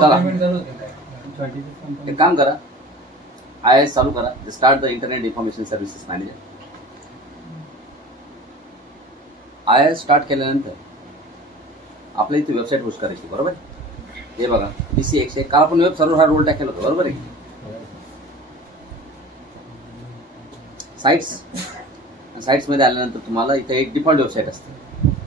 चला एक काम करा, IIS चालू करा, start the internet information services manager. IIS start केल्यानंतर आपल्या इथे वेबसाईट होस्ट करायची, बरोबर. हे बघा PC101, काल आपण वेब सर्व्हर हा रोल टाकेल होता, बरोबर आहे. साईट्स मध्ये आल्यानंतर तुम्हाला इथे एक डिफॉल्ट वेबसाईट असते,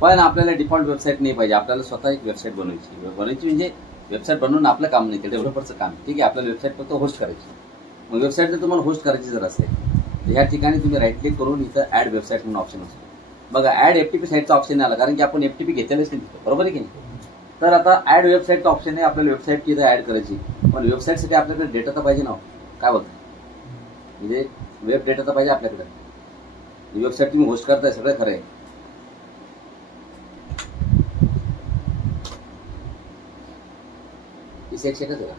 पण आपल्याला डिफॉल्ट वेबसाईट नाही पाहिजे, आपल्याला स्वतः एक वेबसाईट बनवायची म्हणजे वेबसाईट बनवून आपलं काम नाही, ते डेव्हलपरचं काम. ठीक आहे, आपल्याला वेबसाईट फक्त होस्ट करायची. मग वेबसाईट जर तुम्हाला होस्ट करायची जर असेल तर ह्या ठिकाणी तुम्ही राईट क्लिक करून इथं ऍड वेबसाईट म्हणून ऑप्शन असतो बघा. ऍड FTP साईटचा ऑप्शन आला, कारण की आपण FTP घेतलेलंच नाही, बरोबर आहे की नाही. तर आता ऍड वेबसाईटचा ऑप्शन आहे, आपल्याला वेबसाईट तिथं ऍड करायची. पण वेबसाईटसाठी आपल्याकडे डेटा तर पाहिजे ना, काय बोलतो, म्हणजे वेब डेटा तर पाहिजे आपल्याकडे. वेबसाईट तुम्ही होस्ट करताय, सगळं खरं आहे. PC101 आहे का?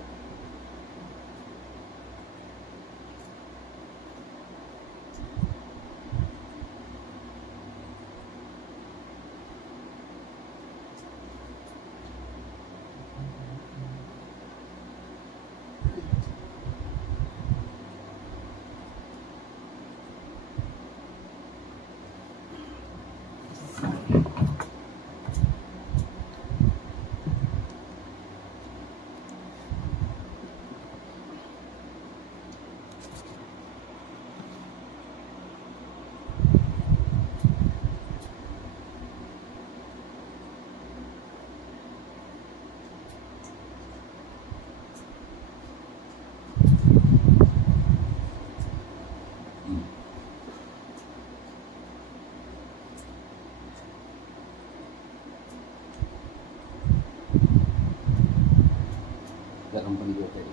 कंपनी वेबसाईट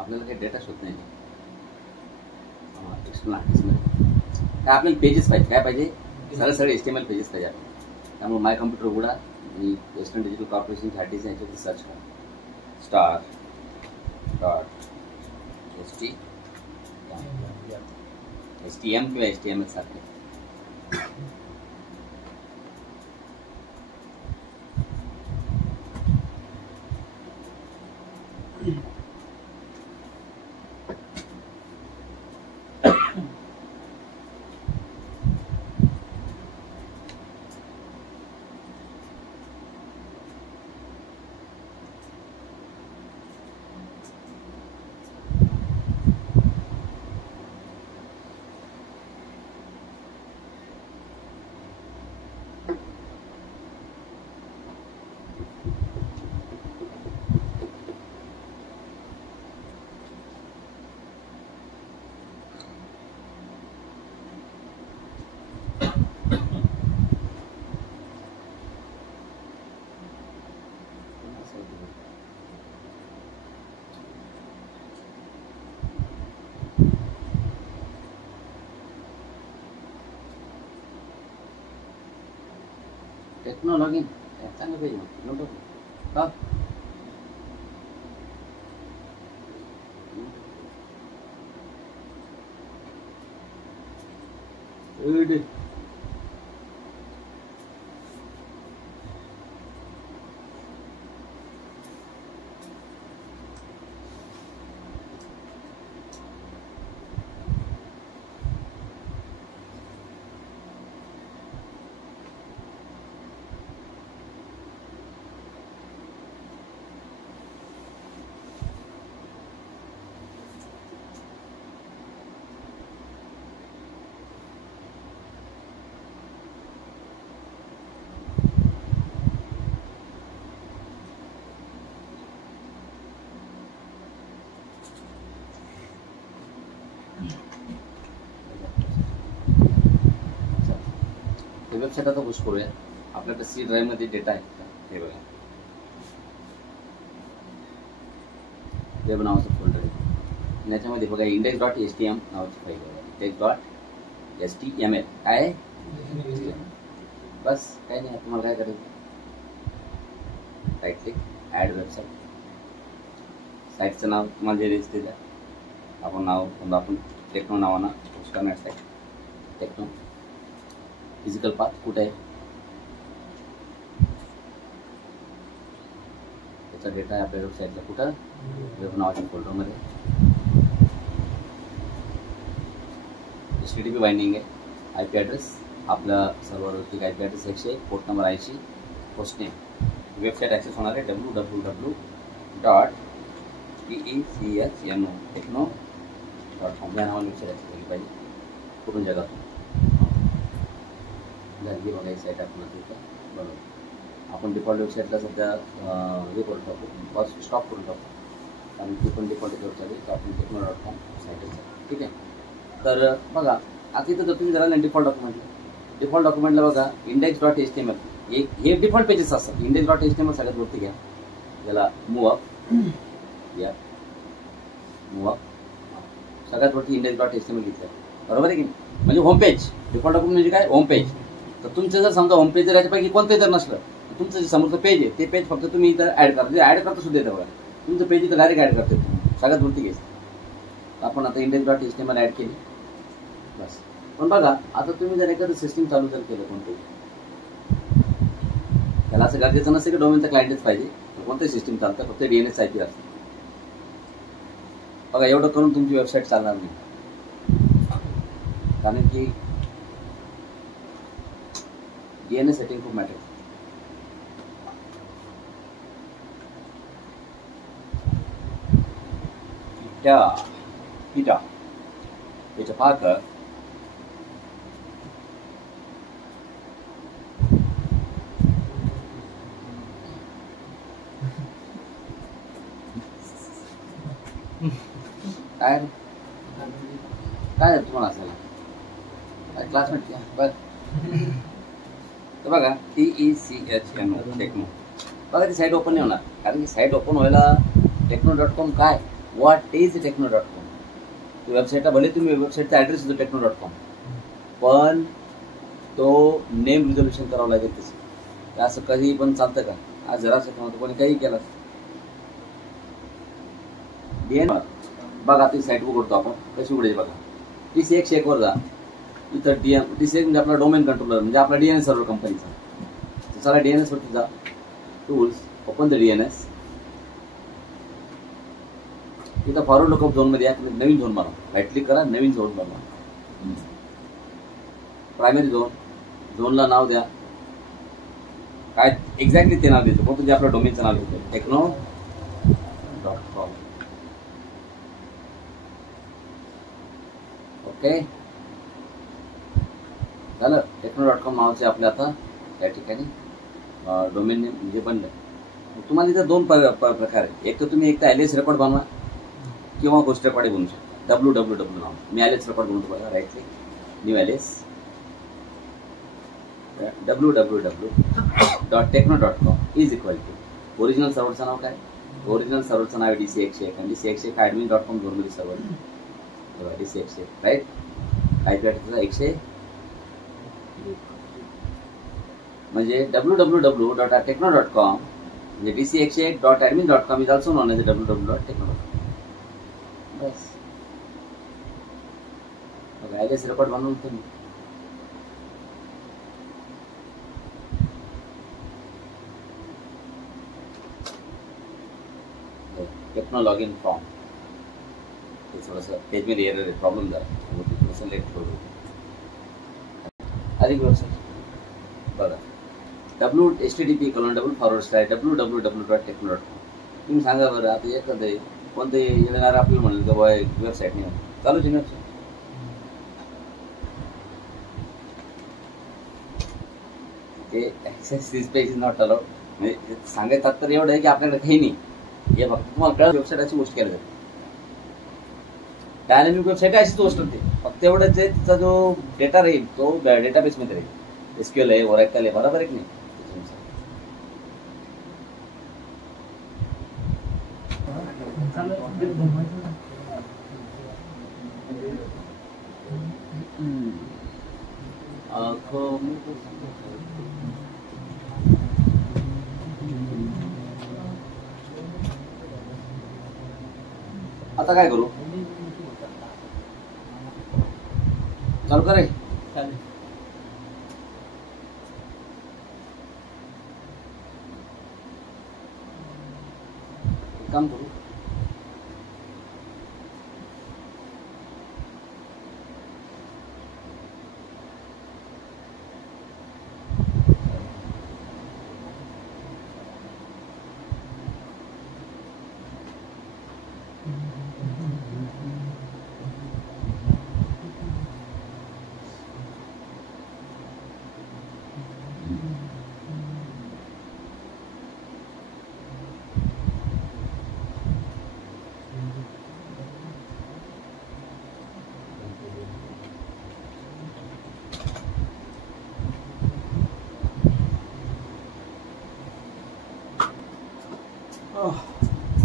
आपल्याला काही डेटा शोध नाही, एक्सटर्नल आर्टिस्टमध्ये काय आपल्याला पेजेस पाहिजे, काय पाहिजे, सरळ HTML पेजेस पाहिजे आपल्याला. त्यामुळे माय कम्प्युटर उघडा आणि वेस्टर्न डिजिटल कॉर्पोरेशन आर्टिस्ट यांच्यावरती सर्च करा, STM किंवा HTML सारखे. टेक्नो लॉगिन चांगलं पाहिजे मग का वेबसाईट आता पुश करूया. आपल्याकडे C ड्राईव्ह मध्ये डेटा आहे, हे बघा वेब नावाचं फोल्डर आहे. याच्यामध्ये बघा index.html नावाची फाईल आहे, index.html काय बस काही नाही. तुम्हाला काय करायचं, राईट क्लिक ऍड वेबसाईट, साईटचं नाव तुम्हाला जे दिसते त्या आपण नाव समजा आपण टेक्नो नावानं पोस्ट करण्यासाठी टेक्नो फिजिकल पाथ कुठे आहे त्याचा डेटा आहे आपल्या वेबसाईटला कुठं वेब नावाच्या फोल्डरमध्ये. HTTP बाइंडिंग आहे. IP ॲड्रेस आपल्या सर्व्हरवरती IP address 101, port number 80, host name. Website access होणार आहे www.techno.com या नावाने वेबसाईट ॲक्सेस केली पाहिजे पूर्ण जगातून. झाली बघा ही साईट आपण तिथं बरोबर. आपण डिफॉल्ट वेबसाईटला सध्या हे करून टाकू, फर्स्ट स्टॉप करून टाकू, कारण ती पण डिफॉल्ट वेबसाईट चालेल तर आपण techno.com साईटच आहे. ठीक आहे. तर बघा आता इथं जर तुम्ही जरा डिफॉल्ट डॉक्युमेंटला बघा index.html हे डिफॉल्ट पेजेस असतात. index.html सगळ्यात वरती घ्या, याला मूव्ह अप सगळ्यात वरती index.html घेतलं बरोबर आहे की नाही. म्हणजे होम पेज डिफॉल्ट डॉक्युमेंट म्हणजे काय होम पेज. तर तुमचं जर समजा होम पेज जर याच्यापैकी कोणते जर नसलं तुमचं जे समोरचं पेज आहे ते पेज फक्त तुम्ही इथं ॲड करा. जे ॲड करता सुद्धा येतं बघा तुमचं पेज इथं डायरेक्ट ॲड करतो तुम्ही सगळ्यात वरती घ्यायचं. आपण आता index.html ॲड केली बस. पण बघा आता तुम्ही जर एखादं सिस्टीम चालू जर केलं कोणतंही, त्याला असं गरजेचं नसतं की डोमेनचा क्लायंटच पाहिजे. कोणतंही सिस्टीम चालतं फक्त DNS IP असतं. बघा एवढं करून तुमची वेबसाईट चालणार नाही, कारण की DNS सेटिंग खूप मॅटर. याच्या पाहत काय काय तुम्हाला असेल क्लासमेट बघ तर बघा TECHNO टेक्नो. बघा ती साईट ओपन नाही होणार, कारण की साईट ओपन व्हायला techno.com काय व्हॉट इज techno.com. वेबसाईटला भले तुम्ही वेबसाईटचा ॲड्रेस होतो techno.com, पण तो नेम रिझोल्युशन करावं लागेल तसं. असं कधी पण चालतं का? आज जरा असं कोणी काही केलं बघा ती साईट उघडतो आपण कशी उघडायची बघा. TC101 वर जा. इथं TC1 म्हणजे आपला डोमेन कंट्रोलर म्हणजे आपला DNS सर्व्हर कंपनीचा. चला DNS वरती जा, टूल्स, ओपन द DNS. इथं फॉरवर्ड लुकअप झोनमध्ये या, नवीन झोन बनवा, राईट क्लिक करा, नवीन झोन बनवा. प्रायमरी झोनला नाव द्या, काय एक्झॅक्टली ते नाव द्यायचं पण म्हणजे आपलं डोमेनचं नाव द्यायचं techno.com. ओके झालं. techno.com नावाचे आपले आता या ठिकाणी डोमेन नेम म्हणजे बनलं. तुम्हाला इथं दोन प्रकार आहेत. एक तर तुम्ही एक तर alias रेकॉर्ड बनवा किंवा होस्ट रेकॉर्ड बनवू शकता. www नाव मी alias रेकॉर्ड बनवतो बघा, right click, new alias, www.techno.com is equal to original सर्व्हरचं नाव काय. ओरिजिनल सर्व्हरचं नाव आहे DC101 आणि DC101 admin.com झोनमध्ये सर्व्हर DC101 राईट. IP ॲड्रेसचा 100 म्हणजे www.techno.com म्हणजे DC101.admin.com is also known as www.techno.com. Bus alias record बनवून तुम्ही टेक्नो लॉगिन फॉर्म. ते थोडंसं पेजमध्ये एरर प्रॉब्लेम झाला, थोडंसं लेट करू. अधिक वेबसाईट बघा http://www.techno.com. तुम्ही सांगा बरं आता एखादं कोणते येणार आपल्याला म्हणेल का बाय वेबसाईट नाही चालूच आहे वेबसाईट. ते access this page is not allowed. म्हणजे सांगायचं तात्पर्य एवढं आहे की आपल्याकडे काही नाही, हे फक्त तुम्हाला कळत वेबसाईट अशी गोष्ट केली जाते. डायनॅमिक वेबसाईट अशीच गोष्ट होते, फक्त एवढंच आहे तिचा जो डेटा राहील तो डेटाबेसमध्ये राहील. SQL आहे, ओरॅकल आहे, बरोबर आहे की नाही. आता काय करू, चालू करे. काम करू.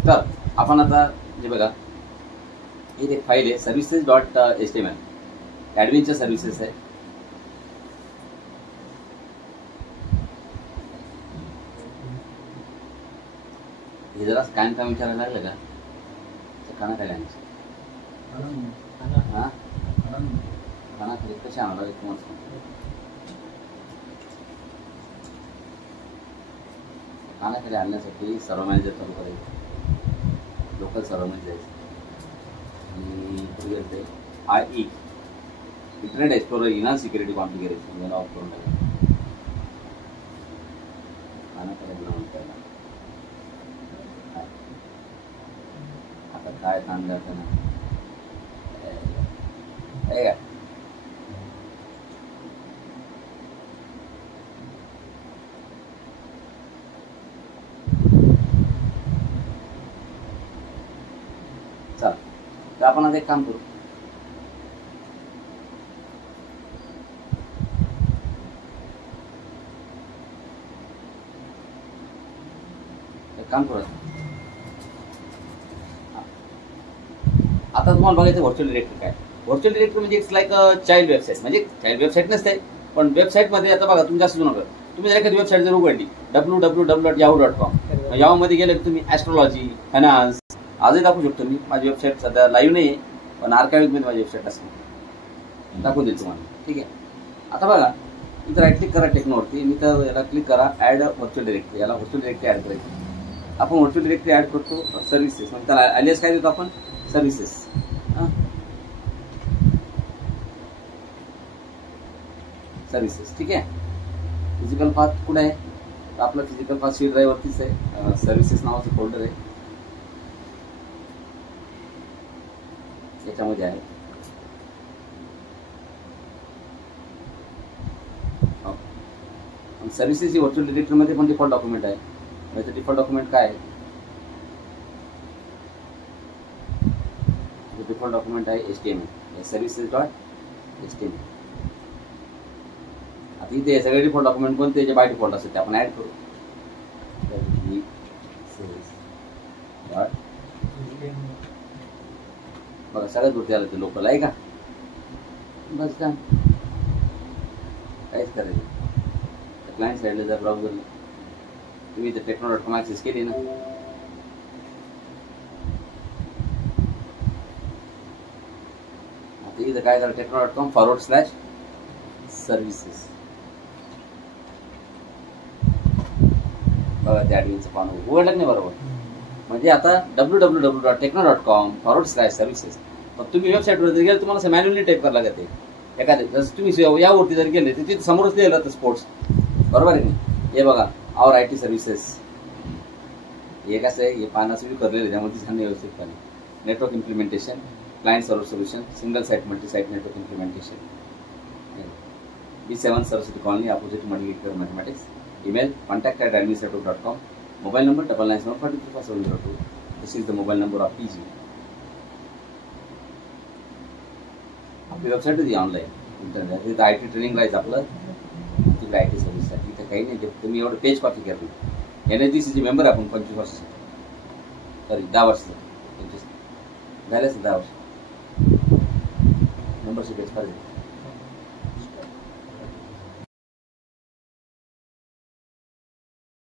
तर आपण आता जे बघा, ही एक फाईल आहे services.html, ॲडमिनच्या सर्व्हिसेस आहे. हे जरा स्कॅन काम विचारायला लागलं का? काना काय आणायचं? हा काना खाली कसे आणावं लागेल तुम्हाला सांगतो. काना खाली आणण्यासाठी सर्व मॅनेजर चालू करायचं, लोकल सर्व मॅनेजर जायचं आणि IE इंटरनेट एक्सप्लोरर इना सिक्युरिटी कॉन्फिगरेशन याला ऑफ करून टाकायचं. काना खाली ग्राउंड करायला आता काय काम करतं ना आहे का? चला, तर आपण आता एक काम करू. एक काम करू, आता तुम्हाला बघायचं व्हर्च्युअल डिरेक्टरी काय. व्हर्च्युअल डिरेक्टरी म्हणजे it's like a child website. म्हणजे चाइल्ड वेबसाईट नसते, पण वेबसाईटमध्ये आता बघा तुम्ही जास्त नका. तुम्ही जर एखादी वेबसाईट जर उघडली www.yahoo.com, याहूमध्ये गेले की तुम्ही ॲस्ट्रॉलॉजी, फायनान्स आजही दाखवू शकतो. मी माझी वेबसाईट सध्या लाईव्ह नाही आहे, पण आर्काइव्हमध्ये माझी वेबसाईट असते, दाखवून देईल तुम्हाला. ठीक आहे. आता बघा इथं राईट क्लिक करा टेक्नोवरती, मी तर याला क्लिक करा ॲड व्हर्च्युअल डिरेक्टरी. याला व्हर्च्युअल डिरेक्टरी ॲड करायची. आपण व्हर्च्युअल डिरेक्टरी ॲड करतो सर्व्हिसेस, म्हणजे त्याला ॲलियास काय देतो आपण, सर्व्हिसेस. सर्व्हिसेस. ठीक आहे. फिजिकल पाथ कुठे आहे? तर आपलं फिजिकल पाथ सी ड्राईव्हवरतीच आहे. सर्व्हिसेस नावाचं फोल्डर आहे, याच्यामध्ये आहे. सर्व्हिसेस ही व्हर्च्युअल डिरेक्टरीमध्ये पण डिफॉल्ट डॉक्युमेंट आहे. याचं डिफॉल्ट डॉक्युमेंट काय आहे? डिफॉल्ट डॉक्युमेंट आहे HTML, services.html. आता इथे सगळे डिफॉल्ट डॉक्युमेंट कोणते जे बाय डिफॉल्ट असते ते आपण ऍड करू. बघा सगळ्यात वरती आलं ते लोकल आहे का? बस का काहीच करायचं. क्लायंट साईडला जर ब्राउझरला तुम्ही इथे टेक्नो.com ऍक्सेस केली ना, आता इथं काय करा टेक्नो.com/सर्व्हिसेस. बघा त्या ॲडमिनचं पान उघडलं नाही बरोबर. म्हणजे आता www.techno.com/services. मग तुम्ही वेबसाईटवर जर गेले तुम्हाला मॅन्युअली टाईप करायला लागते. एखादे जसं तुम्ही यावरती जर गेले तर तिथे समोरच लिहिलं जातं स्पोर्ट्स, बरोबर आहे. हे बघा आवर IT सर्व्हिसेस. हे कसं आहे, हे पान असं करलेलं आहे त्यामध्ये छान व्यवस्थितपणे. Network implementation, client server solution, single site multi site network implementation. B7 Saraswati colony, opposite Manikeshwar mathematics. Email contact@adminsnetwork.com. Mobile number 9974345702. This is the mobile number of PG. आपली वेबसाईट होती ऑनलाईन इंटरनेट, तिथं IT ट्रेनिंग राहायचं आपलं. तिकडे IT सर्व्हिससाठी इथं काही नाही. तुम्ही एवढं पेज कॉपी करतो. NHGCचे मेंबर आपण 25 वर्ष, सॉरी 10 वर्ष, 25 झाले 10 वर्ष मेंबरशिप एक्सपायर झाली.